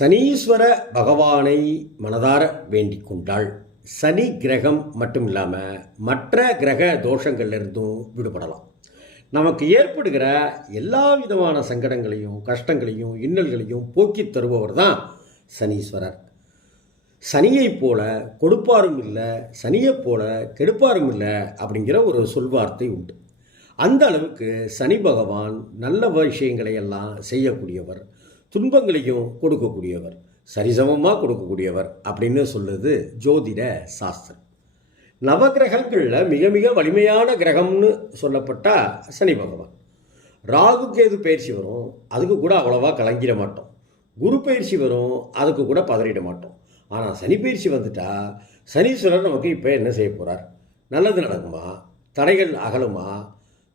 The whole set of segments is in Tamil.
சனீஸ்வர பகவானை மனதார வேண்டிக் கொண்டாள் சனி கிரகம் மட்டும் இல்லாமல் மற்ற கிரக தோஷங்கள்லேருந்தும் விடுபடலாம். நமக்கு ஏற்படுகிற எல்லா விதமான சங்கடங்களையும் கஷ்டங்களையும் இன்னல்களையும் போக்கித் தருபவர் தான் சனீஸ்வரர். சனியைப் போல கொடுப்பாரும் இல்லை சனியைப் போல கெடுப்பாரும் இல்லை அப்படிங்கிற ஒரு சொல்வார்த்தை உண்டு. அந்த அளவுக்கு சனி பகவான் நல்ல விஷயங்களை எல்லாம் செய்யக்கூடியவர். துன்பங்களையும் கொடுக்கக்கூடியவர் சரிசமமாக கொடுக்கக்கூடியவர் அப்படின்னு சொல்லுது ஜோதிட சாஸ்திரம். நவகிரகங்களில் மிக மிக வலிமையான கிரகம்னு சொல்லப்பட்டால் சனி பகவான். ராகு கேது பயிற்சி வரும் அதுக்கு கூட அவ்வளோவா கலங்கிட மாட்டோம். குரு பயிற்சி வரும் அதுக்கு கூட பதறிட மாட்டோம். ஆனால் சனி பயிற்சி வந்துட்டா சனீஸ்வரர் நமக்கு இப்போ என்ன செய்ய போகிறார் நல்லது நடக்குமா? தடைகள் அகலுமா?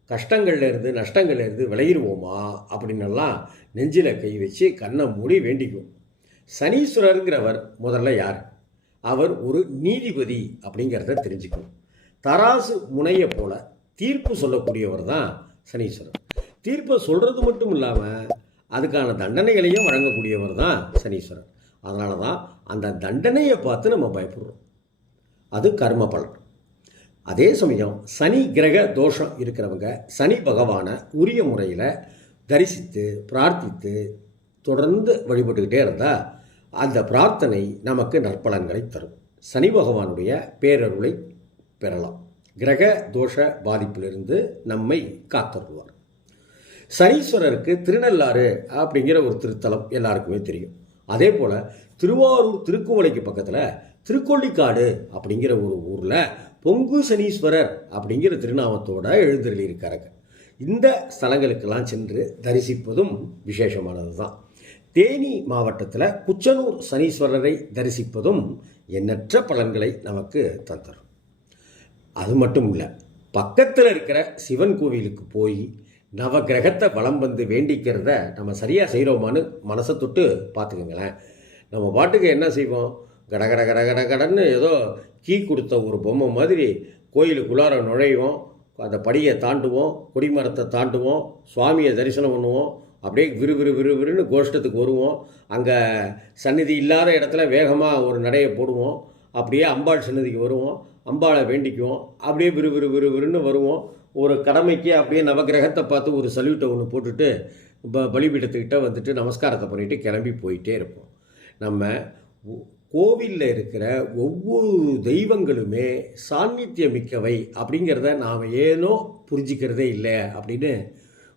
கஷ்டங்கள்லேருந்து நஷ்டங்கள்லேருந்து விளையிடுவோமா அப்படின்னெல்லாம் நெஞ்சில் கை வச்சு கண்ணை மூடி வேண்டிக்குவோம் சனீஸ்வரருங்கிறவர் முதல்ல யார்? அவர் ஒரு நீதிபதி அப்படிங்கிறத தெரிஞ்சுக்கணும் தராசு முனையை போல தீர்ப்பு சொல்லக்கூடியவர் தான் சனீஸ்வரர். தீர்ப்பை சொல்கிறது மட்டும் இல்லாமல் அதுக்கான தண்டனைகளையும் வழங்கக்கூடியவர் தான் சனீஸ்வரர். அதனால தான் அந்த தண்டனையை பார்த்து நம்ம பயப்படுறோம். அது கர்ம பலன். அதே சமயம் சனி கிரக தோஷம் இருக்கிறவங்க சனி பகவானை உரிய முறையில் தரிசித்து பிரார்த்தித்து தொடர்ந்து வழிபட்டுக்கிட்டே இருந்தால் அந்த பிரார்த்தனை நமக்கு நற்பலன்களை தரும். சனி பகவானுடைய பேரருளை பெறலாம். கிரக தோஷ பாதிப்பிலிருந்து நம்மை காத்தருள்வார். சனீஸ்வரருக்கு திருநள்ளாறு அப்படிங்கிற ஒரு திருத்தலம் எல்லாருக்குமே தெரியும். அதே போல் திருவாரூர் திருக்குமலைக்கு பக்கத்தில் திருக்கொள்ளிக்காடு அப்படிங்கிற ஒரு ஊரில் பொங்கு சனீஸ்வரர் அப்படிங்கிற திருநாமத்தோட எழுந்தருளியிருக்காருங்க. இந்த ஸ்தலங்களுக்கெல்லாம் சென்று தரிசிப்பதும் விசேஷமானது தான் தேனி மாவட்டத்தில் குச்சனூர் சனீஸ்வரரை தரிசிப்பதும் எண்ணற்ற பலன்களை நமக்கு தந்துடும் அது மட்டும் இல்லை பக்கத்தில் இருக்கிற சிவன் கோவிலுக்கு போய் நவகிரகத்தை வலம் வந்து வேண்டிக்கிறத நம்ம சரியாக செய்கிறோமான்னு மனசை தொட்டு பார்த்துக்கோங்களேன். நம்ம பாட்டுக்கு என்ன செய்வோம்? கட கட கட கட கடன்னு ஏதோ கீ கொடுத்த ஒரு பொம்மை மாதிரி கோயிலுக்குள்ளார நுழைவோம். அந்த படியை தாண்டுவோம் கொடிமரத்தை தாண்டுவோம் சுவாமியை தரிசனம் பண்ணுவோம். அப்படியே விறு விறு விறு விறுன்னு கோஷ்டத்துக்கு வருவோம். அங்கே சந்நிதி இல்லாத இடத்துல வேகமாக ஒரு நடையை போடுவோம். அப்படியே அம்பாள் சன்னதிக்கு வருவோம். அம்பாளை வேண்டிக்குவோம். அப்படியே விறு விறு விறு விறுன்னு வருவோம். ஒரு கடமைக்கு அப்படியே நவகிரகத்தை பார்த்து ஒரு சல்யூட்டை ஒன்று போட்டுட்டு ப பலிபீடத்துக்கிட்ட வந்துட்டு நமஸ்காரத்தை பண்ணிட்டு கிளம்பி போயிட்டே இருப்போம். நம்ம கோவிலில் இருக்கிற ஒவ்வொரு தெய்வங்களுமே சாநித்தியமிக்கவை அப்படிங்கிறத நாம் ஏனோ புரிஞ்சிக்கிறதே இல்லை அப்படின்னு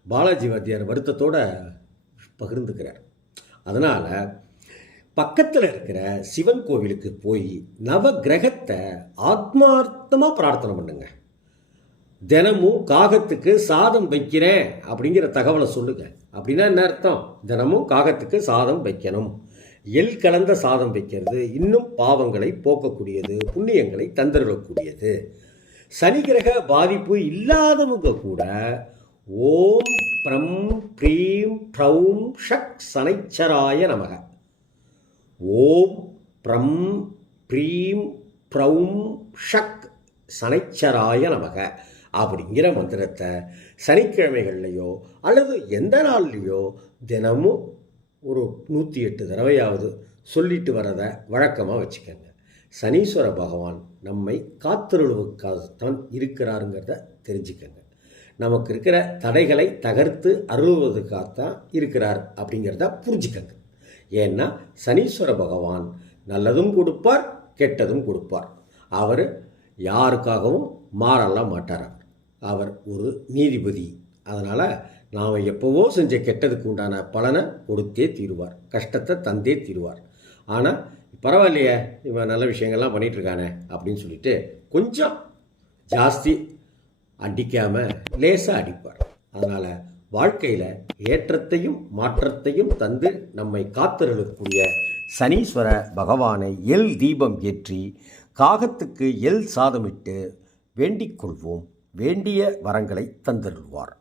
பாலாஜி வாத்தியார் வருத்தத்தோடு பகிர்ந்துக்கிறார். அதனால் பக்கத்தில் இருக்கிற சிவன் கோவிலுக்கு போய் நவ கிரகத்தை ஆத்மார்த்தமாக பிரார்த்தனை பண்ணுங்க. தினமும் காகத்துக்கு சாதம் வைக்கிறேன் அப்படிங்கிற தகவலை சொல்லுங்க. அப்படின்னா என்ன அர்த்தம்? தினமும் காகத்துக்கு சாதம் வைக்கணும். எல் கலந்த சாதம் வைக்கிறது இன்னும் பாவங்களை போக்கக்கூடியது புண்ணியங்களை தந்திரக்கூடியது சனி கிரக பாதிப்பு இல்லாதவங்க கூட ஓம் பிரம் ப்ரீம் ப்ரௌம் ஷக் சனைச்சராய நமக. ஓம் பிரம் ப்ரீம் ப்ரௌம் ஷக் சனைச்சராய நமக. அப்படிங்கிற மந்திரத்தை சனிக்கிழமைகள்லையோ அல்லது எந்த நாள்லையோ தினமும் ஒரு நூற்றி எட்டு தடவையாவது சொல்லிட்டு வரதை வழக்கமாக வச்சுக்கோங்க. சனீஸ்வர பகவான் நம்மை காத்திருளுவுக்காகத்தான் இருக்கிறாருங்கிறத தெரிஞ்சுக்கங்க. நமக்கு இருக்கிற தடைகளை தகர்த்து அருள்வதற்காகத்தான் இருக்கிறார் அப்படிங்கிறத புரிஞ்சுக்கங்க. ஏன்னா சனீஸ்வர பகவான் நல்லதும் கொடுப்பார் கெட்டதும் கொடுப்பார். அவர் யாருக்காகவும் மாறலாம் மாட்டார் அவர் ஒரு நீதிபதி. அதனால் நாம் எப்போவோ செஞ்ச கெட்டதுக்கு உண்டான பலனை கொடுத்தே தீருவார். கஷ்டத்தை தந்தே தீருவார். ஆனால் பரவாயில்லையே இவன் நல்ல விஷயங்கள்லாம் பண்ணிகிட்ருக்கானே அப்படின்னு சொல்லிட்டு கொஞ்சம் ஜாஸ்தி அடிக்காமல் லேசாக அடிப்பார். அதனால் வாழ்க்கையில் ஏற்றத்தையும் மாற்றத்தையும் தந்து நம்மை காத்திருக்கக்கூடிய சனீஸ்வர பகவானை எல் தீபம் ஏற்றி காகத்துக்கு எல் சாதமிட்டு வேண்டிக் கொள்வோம். வேண்டிய வரங்களை தந்தருள்வார்.